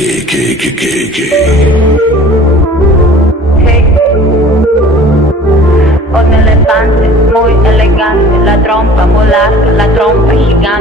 Un elefante muy elegante, la trompa mulato, la trompa gigante.